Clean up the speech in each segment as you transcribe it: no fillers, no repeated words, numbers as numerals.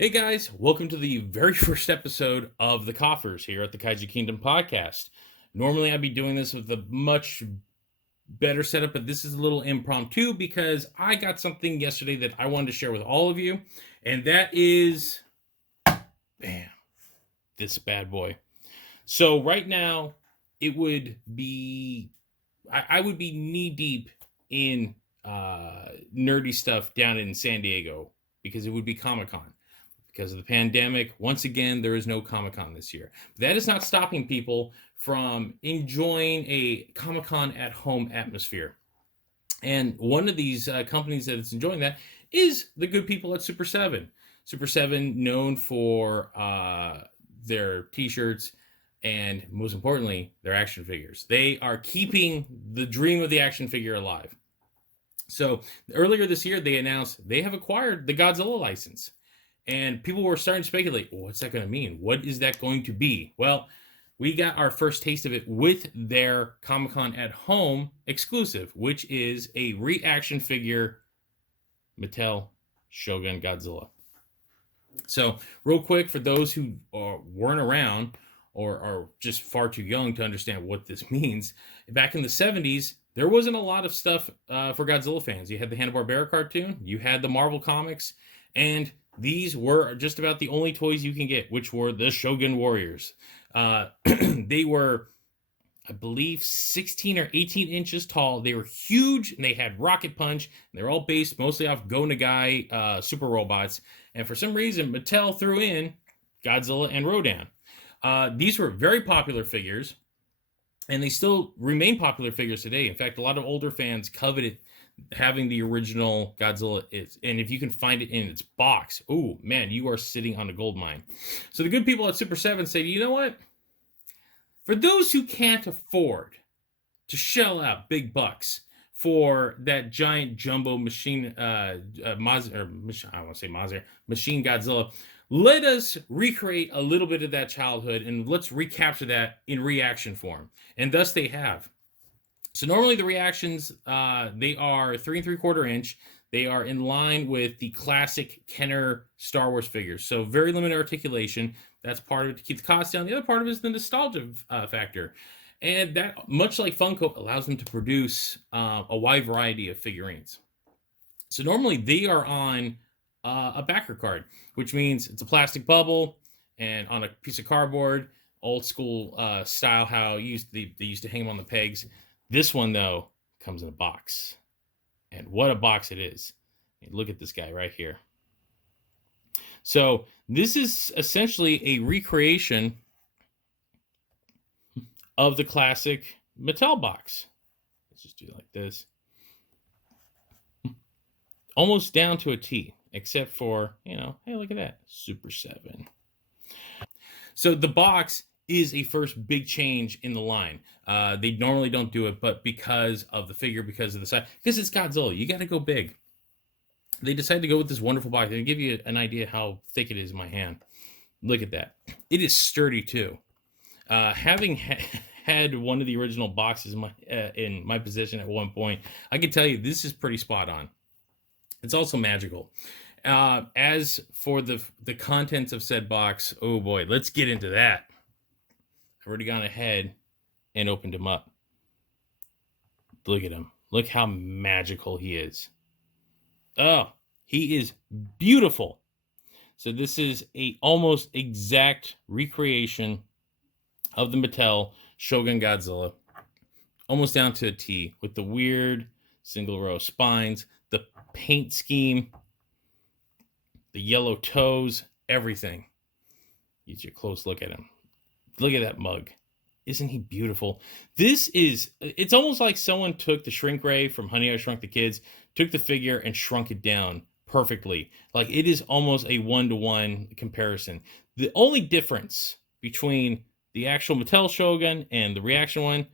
Hey guys, welcome to the very first episode of the KOFFEES here at the Kaiju Kingdom podcast. Normally I'd be doing this with a much better setup, but this is a little impromptu because I got something yesterday that I wanted to share with all of you, and that is, bam, this bad boy. So right now, it would be, I would be knee deep in nerdy stuff down in San Diego because it would be Comic-Con. Because of the pandemic, once again, there is no Comic-Con this year. That is not stopping people from enjoying a Comic-Con at home atmosphere. And one of these companies that is enjoying that is the good people at Super 7. Super 7, known for their t-shirts and, most importantly, their action figures. They are keeping the dream of the action figure alive. So earlier this year, they announced they have acquired the Godzilla license. And people were starting to speculate, well, what's that going to mean? What is that going to be? Well, we got our first taste of it with their Comic-Con at Home exclusive, which is a ReAction figure, Mattel Shogun Godzilla. So real quick, for those who weren't around or are just far too young to understand what this means, back in the 70s, there wasn't a lot of stuff for Godzilla fans. You had the Hanna-Barbera cartoon, you had the Marvel comics, and these were just about the only toys you can get, which were the Shogun Warriors. They were, I believe, 16 or 18 inches tall. They were huge, and they had rocket punch. They're all based mostly off Go Nagai super robots. And for some reason, Mattel threw in Godzilla and Rodan. These were very popular figures, and they still remain popular figures today. In fact, a lot of older fans coveted having the original Godzilla is, and if you can find it in its box, oh man, you are sitting on a gold mine. So the good people at Super 7 say, you know what? For those who can't afford to shell out big bucks for that giant jumbo machine, Machine Godzilla, let us recreate a little bit of that childhood and let's recapture that in ReAction form. And thus they have. So normally the reactions, they are 3 3/4 inch. They are in line with the classic Kenner Star Wars figures. So very limited articulation. That's part of it to keep the cost down. The other part of it is the nostalgia factor. And that, much like Funko, allows them to produce a wide variety of figurines. So normally they are on a backer card, which means it's a plastic bubble and on a piece of cardboard, old school style, how they used to hang them on the pegs. This one, though, comes in a box. And what a box it is. Look at this guy right here. So this is essentially a recreation of the classic Mattel box. Let's just do it like this. Almost down to a T, except for, hey, look at that. Super 7. So the box is a first big change in the line. They normally don't do it, but because of the figure, because of the size, because it's Godzilla, you got to go big. They decided to go with this wonderful box. They give you an idea how thick it is in my hand. Look at that. It is sturdy too. Having had one of the original boxes in my possession at one point, I can tell you this is pretty spot on. It's also magical. As for the contents of said box, oh boy, let's get into that. I've already gone ahead and opened him up. Look at him. Look how magical he is. Oh, he is beautiful. So this is a almost exact recreation of the Mattel Shogun Godzilla. Almost down to a T, with the weird single row spines, the paint scheme, the yellow toes, everything. Get you a close look at him. Look at that mug. Isn't he beautiful? It's almost like someone took the shrink ray from Honey, I Shrunk the Kids, took the figure and shrunk it down perfectly. Like, it is almost a 1-to-1 comparison. The only difference between the actual Mattel Shogun and the ReAction one,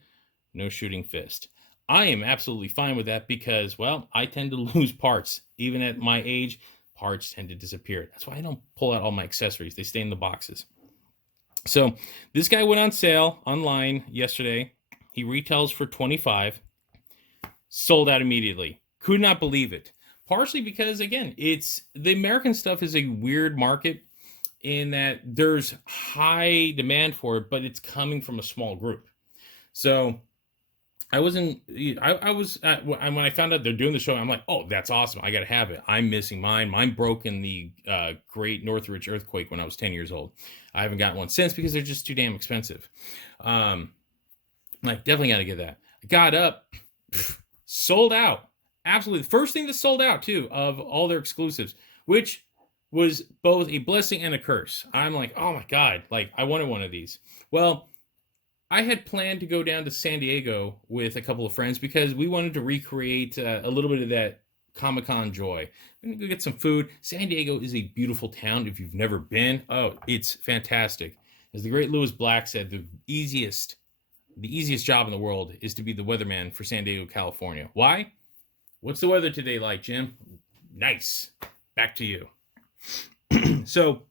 no shooting fist. I am absolutely fine with that because, well, I tend to lose parts. Even at my age, parts tend to disappear. That's why I don't pull out all my accessories. They stay in the boxes. So this guy went on sale online yesterday. He retails for $25. Sold out immediately. Could not believe it. partially because, again, it's the American stuff is a weird market in that there's high demand for it, but it's coming from a small group. So I wasn't, I was, when I found out they're doing the show, I'm like, oh, that's awesome. I got to have it. I'm missing mine. Mine broke in the Great Northridge earthquake when I was 10 years old. I haven't gotten one since because they're just too damn expensive. Like, definitely got to get that. I got up, sold out. Absolutely. The first thing that sold out, too, of all their exclusives, which was both a blessing and a curse. I'm like, oh my God, like, I wanted one of these. Well, I had planned to go down to San Diego with a couple of friends because we wanted to recreate a little bit of that Comic-Con joy. We're going to go get some food. San Diego is a beautiful town if you've never been. Oh, it's fantastic. As the great Lewis Black said, the easiest job in the world is to be the weatherman for San Diego, California. Why? What's the weather today like, Jim? Nice. Back to you. So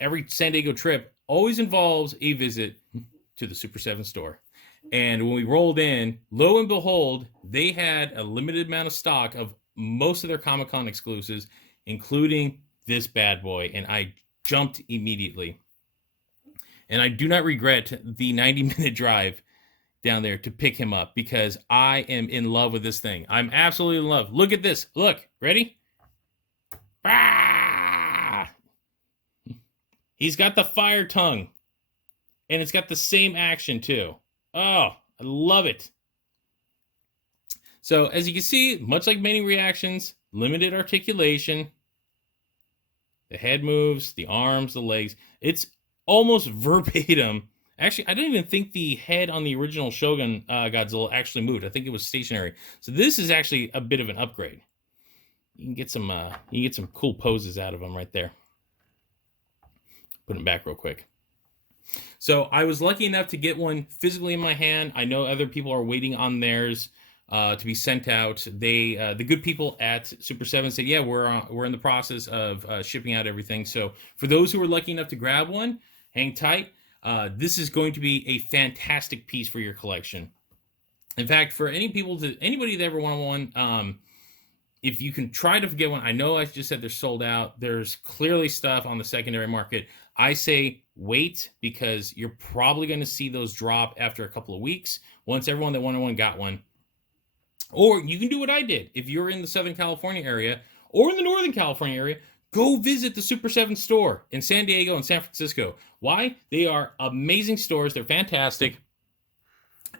every San Diego trip always involves a visit to the Super 7 store. And when we rolled in, lo and behold, they had a limited amount of stock of most of their Comic-Con exclusives, including this bad boy. And I jumped immediately. And I do not regret the 90-minute drive down there to pick him up because I am in love with this thing. I'm absolutely in love. Look at this. Look. Ready? Ah! He's got the fire tongue. And it's got the same action, too. Oh, I love it. So, as you can see, much like many reactions, limited articulation. The head moves, the arms, the legs. It's almost verbatim. Actually, I don't even think the head on the original Shogun Godzilla actually moved. I think it was stationary. So this is actually a bit of an upgrade. You can get some cool poses out of them right there. Put them back real quick. So I was lucky enough to get one physically in my hand. I know other people are waiting on theirs to be sent out. They, the good people at Super 7 said, yeah, we're in the process of shipping out everything. So for those who were lucky enough to grab one, hang tight. This is going to be a fantastic piece for your collection. In fact, for anybody that ever wanted one, if you can try to get one, I know I just said they're sold out. There's clearly stuff on the secondary market. I say wait because you're probably going to see those drop after a couple of weeks once everyone that wanted one got one. Or you can do what I did. If you're in the Southern California area or in the Northern California area, go visit the Super 7 store in San Diego and San Francisco. Why? They are amazing stores. They're fantastic.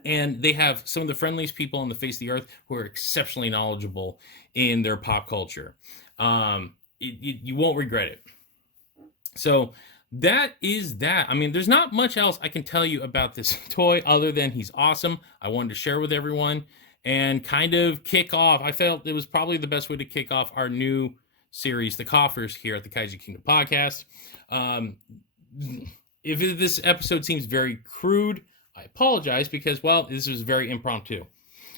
And they have some of the friendliest people on the face of the earth who are exceptionally knowledgeable in their pop culture. You won't regret it. So that is that. I mean, there's not much else I can tell you about this toy other than he's awesome. I wanted to share with everyone and kind of kick off. I felt it was probably the best way to kick off our new series, The KOFFEES, here at the Kaiju Kingdom podcast. If this episode seems very crude, I apologize because, well, this was very impromptu.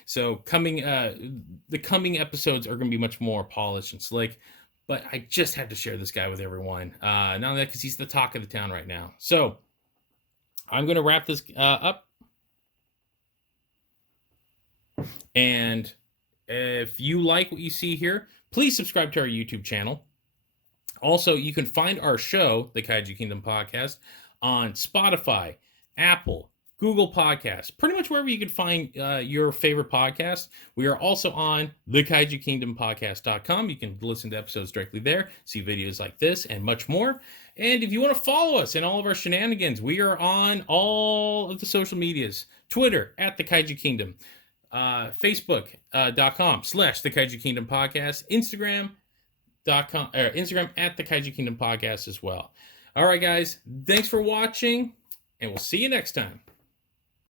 So the coming episodes are going to be much more polished and slick. But I just had to share this guy with everyone. Not only that, because he's the talk of the town right now. So I'm going to wrap this up. And if you like what you see here, please subscribe to our YouTube channel. Also, you can find our show, the Kaiju Kingdom Podcast, on Spotify, Apple, Google Podcasts, pretty much wherever you can find your favorite podcast. We are also on thekaijukingdompodcast.com. You can listen to episodes directly there, see videos like this, and much more. And if you want to follow us in all of our shenanigans, we are on all of the social medias. Twitter, at the Kaiju Kingdom. Facebook.com/the Kaiju Kingdom Podcast. Instagram at the Kaiju Kingdom Podcast as well. All right, guys. Thanks for watching, and we'll see you next time.